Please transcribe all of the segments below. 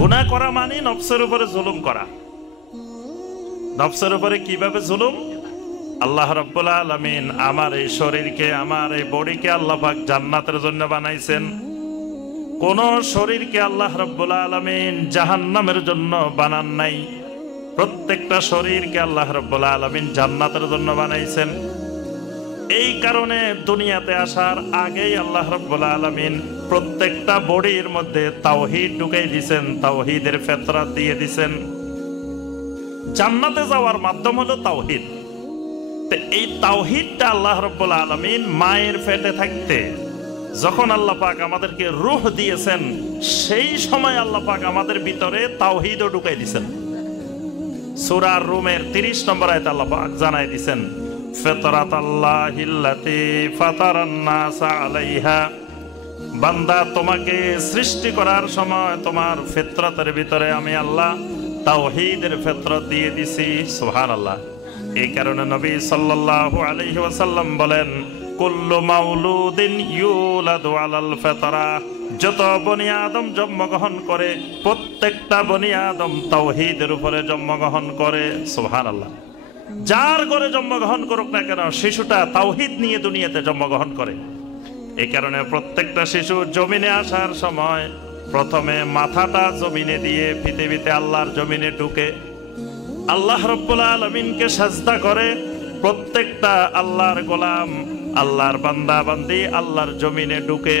গুনাহ করা মানে নফসের উপরে জুলুম করা। নফসের উপরে কিভাবে জুলুম? আল্লাহ রাব্বুল আলামিন আমার এই শরীরকে, আমার এই বডিকে আল্লাহ পাক জান্নাতের জন্য বানাইছেন। কোন শরীরকে আল্লাহ রাব্বুল আলামিন জাহান্নামের জন্য বানান নাই। প্রত্যেকটা শরীরকে আল্লাহ রাব্বুল আলামিন জান্নাতের জন্য বানাইছেন। এই কারণে দুনিয়াতে আসার আগেই আল্লাহ রাব্বুল আলামিন প্রত্যেকটা বডির মধ্যে তাওহীদ ঢুকাই দিয়েছেন, তাওহীদের ফিতরাত দিয়ে দিয়েছেন। জান্নাতে যাওয়ার মাধ্যম হলো তাওহীদ। এই তাওহীদটা আল্লাহ রাব্বুল আলামিন মায়ের পেটে থাকতে যখন আল্লাহ পাক আমাদেরকে রূহ দিয়েছেন, সেই সময় আল্লাহ পাক আমাদের ভিতরে তাওহীদও ঢুকাই দিয়েছেন। সূরা রুমের 30 নম্বর আয়াতে আল্লাহ পাক জানাই দিয়েছেন, ফিতরাতাল্লাহিল্লাতী ফাতারান নাসা আলাইহা, বান্দা তোমাকে সৃষ্টি করার সময় তোমার ফিতরাতের ভিতরে আমি আল্লাহ তাওহীদের ফিতরত দিয়ে দিছি। সুবহানাল্লাহ। এই কারণে নবী সাল্লাল্লাহু আলাইহি ওয়াসাল্লাম বলেন, কুল্লু মাউলুদিন ইউলাদু আলাল ফিতরা, যত বনি আদম জন্মগ্রহণ করে প্রত্যেকটা বনি আদম তাওহীদের উপরে জন্মগ্রহণ করে। সুবহানাল্লাহ। যার ঘরে জন্মগ্রহণ করুক না কেন, শিশুটা তাওহীদ নিয়ে দুনিয়াতে জন্মগ্রহণ করে। এই কারণে প্রত্যেকটা শিশু জমিনে আসার সময় প্রথমে মাথাটা জমিনে দিয়ে পৃথিবীতে আল্লাহর জমিনে ঢুকে আল্লাহ রাব্বুল আলামিনকে সাজদা করে। প্রত্যেকটা আল্লাহর গোলাম, আল্লাহর বান্দা বান্দি আল্লাহর জমিনে ঢুকে,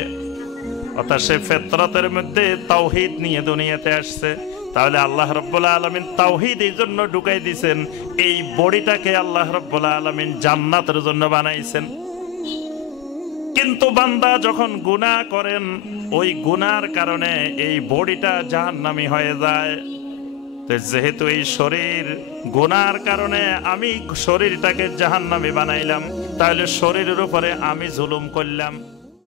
অর্থাৎ সে ফিতরতের মধ্যে তাওহীদ নিয়ে দুনিয়াতে আসছে। তাহলে আল্লাহ রাব্বুল আলামিন তাওহীদ এই জন্য ঢুকাই দিয়েছেন, এই বডিটাকে আল্লাহ রাব্বুল আলামিন জান্নাতের জন্য বানাইছেন। কিন্তু বান্দা যখন গুনাহ করেন, ওই গুনার কারণে এই বডিটা জাহান্নামী হয়ে যায়। যেহেতু এই শরীর গুনার কারণে আমি শরীরটাকে জাহান্নামী বানাইলাম, তাহলে শরীরের উপরে আমি জুলুম করলাম।